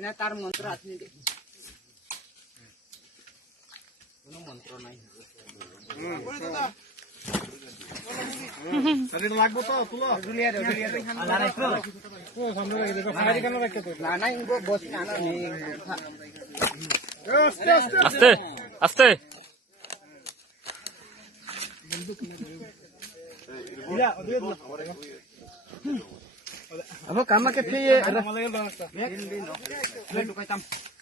না তার মন্ত্র আছে কোনো মন্ত্র নাই শরীর লাগবো তো তুলো দুলিয়া ও সামনে রেখে দে ফায়ারি কেন রাখতে তো না না ইনকো বস না নেই আস্তে আস্তে अब काम के फिर ये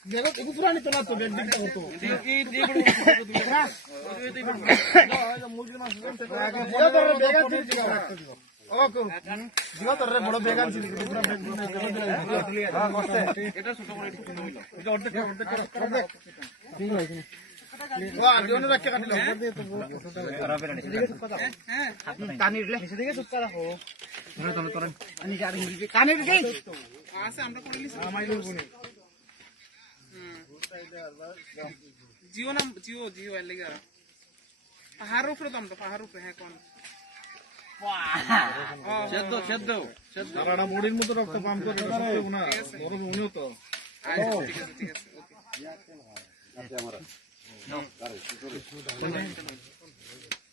দেখো এগু পুরানি তো না তো বেড দিকটা হতো ওকে জিও তোর বড় বেগান ছিল পুরো বেগ এটা ছোট করে এটা অর্ধেক ঠিক আছে ওয়া দিওনে রাখকে কাটিলো হ্যাঁ কানে রে এসে দিকে চুপ করা হো তোরে আমি যা রে কানে রে আছে আমরা করে লিছি আমাইলো গুনি জিও নাম জিও এর লাগা পাহাড় উপরে দম তো পাহাড় উপরে হ্যাঁ কোন সেদ্ধ সারাটা মুড়ির মতো রক্ত পাম্প করে রক্ত না বড় উনিও তো ঠিক আছে ওকে আমরা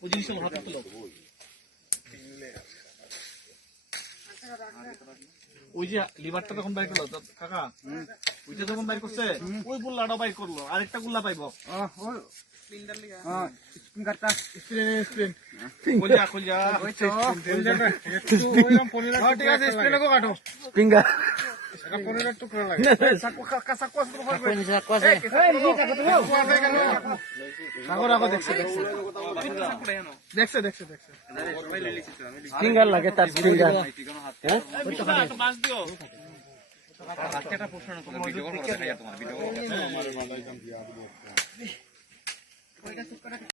পজিশন হাতে তুলো ওই যে লিভারটা তখন বাইর করলো কাকা ওইটা যখন বাইর করছে ওই গুল্লাটা বাইর করলো আরেকটা গুল্লা পাইবো স্পিন্ডার লিগা হ্যাঁ স্পিন করতা স্পিন খুলজা ওই তো ওইরকম পনির ঠিক আছে স্পিন কো কাটো ফিঙ্গার এটা পনিরের টুকরা লাগে সাকো সাকো রাখো দেখছে ফিঙ্গার লাগে তার ফিঙ্গার হ্যাঁ বাস দিও একটা প্রশ্ন করে ভিডিও কল করে তোমার ভিডিও